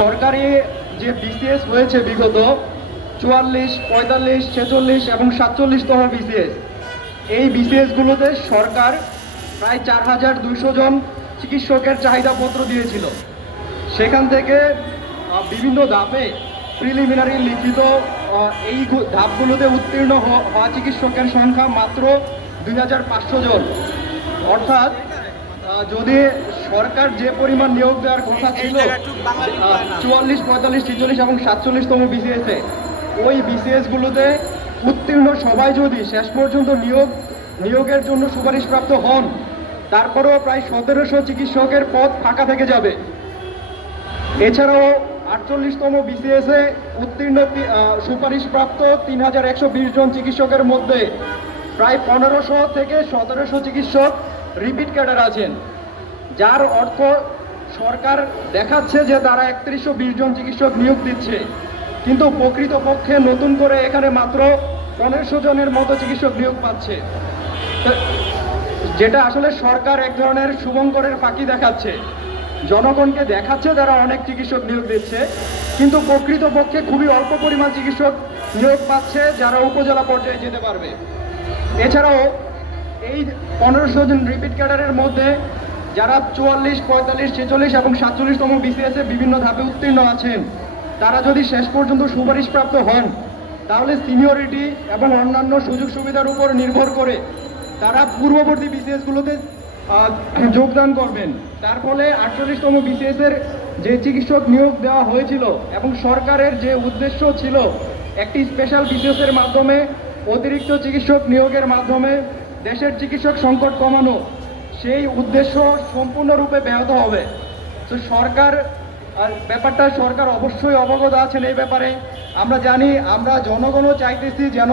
সরকারি যে বিসিএস হয়েছে বিগত চুয়াল্লিশ, পঁয়তাল্লিশ, ছেচল্লিশ এবং সাতচল্লিশতম বিসিএস এই বিসিএসগুলোতে সরকার প্রায় চার হাজার দুইশো জন চিকিৎসকের চাহিদাপত্র দিয়েছিল। সেখান থেকে বিভিন্ন ধাপে প্রিলিমিনারি লিখিত এই ধাপগুলোতে উত্তীর্ণ হওয়া চিকিৎসকের সংখ্যা মাত্র দুই হাজার পাঁচশো জন। অর্থাৎ যদি সরকার যে পরিমাণ নিয়োগ দেওয়ার কথা ছিল চুয়াল্লিশ পঁয়তাল্লিশ ছিচল্লিশ এবং সাতচল্লিশতম বিসিএসে ওই বিসিএসগুলোতে উত্তীর্ণ সবাই যদি শেষ পর্যন্ত নিয়োগ নিয়োগের জন্য সুপারিশপ্রাপ্ত হন তারপরেও প্রায় সতেরোশো চিকিৎসকের পদ ফাঁকা থেকে যাবে। এছাড়াও আটচল্লিশতম বিসিএসে উত্তীর্ণ সুপারিশপ্রাপ্ত তিন হাজার একশো বিশ জন চিকিৎসকের মধ্যে প্রায় পনেরোশো থেকে সতেরোশো চিকিৎসক রিপিট ক্যাডার আছেন। যার অর্থ সরকার দেখাচ্ছে যে তারা একত্রিশশো বিশ জন চিকিৎসক নিয়োগ দিচ্ছে। কিন্তু প্রকৃতপক্ষে নতুন করে এখানে মাত্র পনেরোশো জনের মতো চিকিৎসক নিয়োগ পাচ্ছে। যেটা আসলে সরকার এক ধরনের শুভঙ্করের ফাঁকি দেখাচ্ছে। জনগণকে দেখাচ্ছে তারা অনেক চিকিৎসক নিয়োগ দিচ্ছে, কিন্তু প্রকৃতপক্ষে খুবই অল্প পরিমাণ চিকিৎসক নিয়োগ পাচ্ছে যারা উপজেলা পর্যায়ে যেতে পারবে। এছাড়াও এই পনেরোশো জন রিপিট ক্যাডারের মধ্যে যারা চুয়াল্লিশ, পঁয়তাল্লিশ, ছেচল্লিশ এবং সাতচল্লিশতম বিসিএসে বিভিন্ন ধাপে উত্তীর্ণ আছেন, তারা যদি শেষ পর্যন্ত সুপারিশপ্রাপ্ত হন, তাহলে সিনিয়রিটি এবং অন্যান্য সুযোগ সুবিধার উপর নির্ভর করে তারা পূর্ববর্তী বিসিএসগুলোতে যোগদান করবেন। তার ফলে আটচল্লিশতম বিসিএস এর যে চিকিৎসক নিয়োগ দেওয়া হয়েছিল এবং সরকারের যে উদ্দেশ্য ছিল একটি স্পেশাল বিসিএস এর মাধ্যমে অতিরিক্ত চিকিৎসক নিয়োগের মাধ্যমে দেশের চিকিৎসক সংকট কমানো সেই উদ্দেশ্য সম্পূর্ণরূপে ব্যাহত হবে। তো সরকার, আর ব্যাপারটা সরকার অবশ্যই অবগত আছেন এই ব্যাপারে। আমরা জানি, আমরা জনগণও চাইতেছি যেন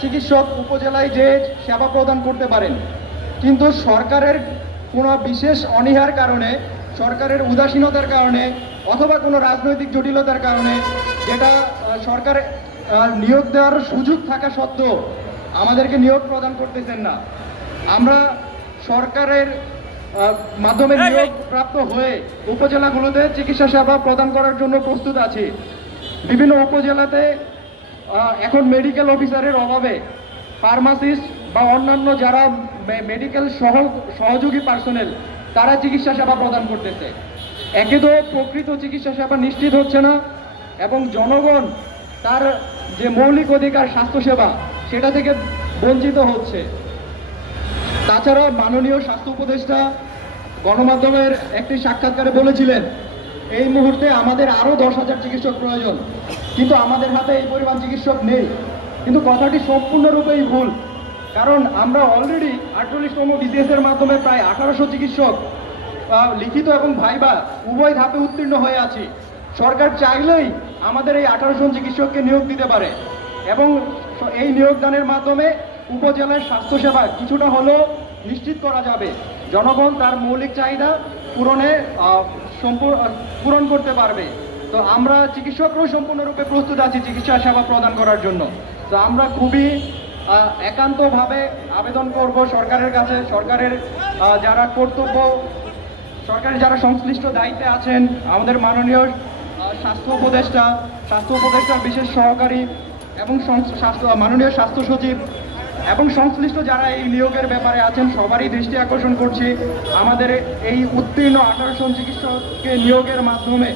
চিকিৎসক উপজেলায় যে সেবা প্রদান করতে পারেন। কিন্তু সরকারের কোনো বিশেষ অনীহার কারণে, সরকারের উদাসীনতার কারণে, অথবা কোনো রাজনৈতিক জটিলতার কারণে, যেটা সরকার নিয়োগ দেওয়ার সুযোগ থাকা সত্ত্বেও আমাদেরকে নিয়োগ প্রদান করতেছেন না। আমরা সরকারের মাধ্যমে নিয়োগ প্রাপ্ত হয়ে উপজেলাগুলোতে চিকিৎসা সেবা প্রদান করার জন্য প্রস্তুত আছি। বিভিন্ন উপজেলাতে এখন মেডিকেল অফিসারের অভাবে ফার্মাসিস্ট বা অন্যান্য যারা মেডিকেল সহ সহযোগী পার্সোনেল তারা চিকিৎসা সেবা প্রদান করতেছে। একে তো প্রকৃত চিকিৎসা সেবা নিশ্চিত হচ্ছে না এবং জনগণ তার যে মৌলিক অধিকার স্বাস্থ্যসেবা সেটা থেকে বঞ্চিত হচ্ছে। তাছাড়া মাননীয় স্বাস্থ্য উপদেষ্টা গণমাধ্যমের একটি সাক্ষাৎকারে বলেছিলেন, এই মুহূর্তে আমাদের আরও দশ হাজার চিকিৎসক প্রয়োজন, কিন্তু আমাদের হাতে এই পরিমাণ চিকিৎসক নেই। কিন্তু কথাটি সম্পূর্ণরূপেই ভুল, কারণ আমরা অলরেডি আটচল্লিশতম এর মাধ্যমে প্রায় আঠারোশো চিকিৎসক লিখিত এবং ভাইবা উভয় ধাপে উত্তীর্ণ হয়ে আছি। সরকার চাইলেই আমাদের এই আঠারোশো চিকিৎসককে নিয়োগ দিতে পারে এবং এই নিয়োগদানের মাধ্যমে উপজেলার স্বাস্থ্যসেবা কিছুটা হলেও নিশ্চিত করা যাবে। জনগণ তার মৌলিক চাহিদা পূরণে পূরণ করতে পারবে। তো আমরা চিকিৎসকরাও সম্পূর্ণরূপে প্রস্তুত আছি চিকিৎসা সেবা প্রদান করার জন্য। তো আমরা খুবই একান্তভাবে আবেদন করব সরকারের কাছে। সরকারের যারা কর্তব্য, সরকারের যারা সংশ্লিষ্ট দায়িত্বে আছেন, আমাদের মাননীয় স্বাস্থ্য উপদেষ্টা, স্বাস্থ্য উপদেষ্টার বিশেষ সহকারী এবং স্বাস্থ্য, মাননীয় স্বাস্থ্য সচিব এবং সংশ্লিষ্ট যারা এই নিয়োগের ব্যাপারে আছেন, সবারই দৃষ্টি আকর্ষণ করছি। আমাদের এই উত্তীর্ণ আঠারো জন চিকিৎসককে নিয়োগের মাধ্যমে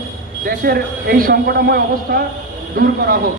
দেশের এই সংকটময় অবস্থা দূর করা হোক।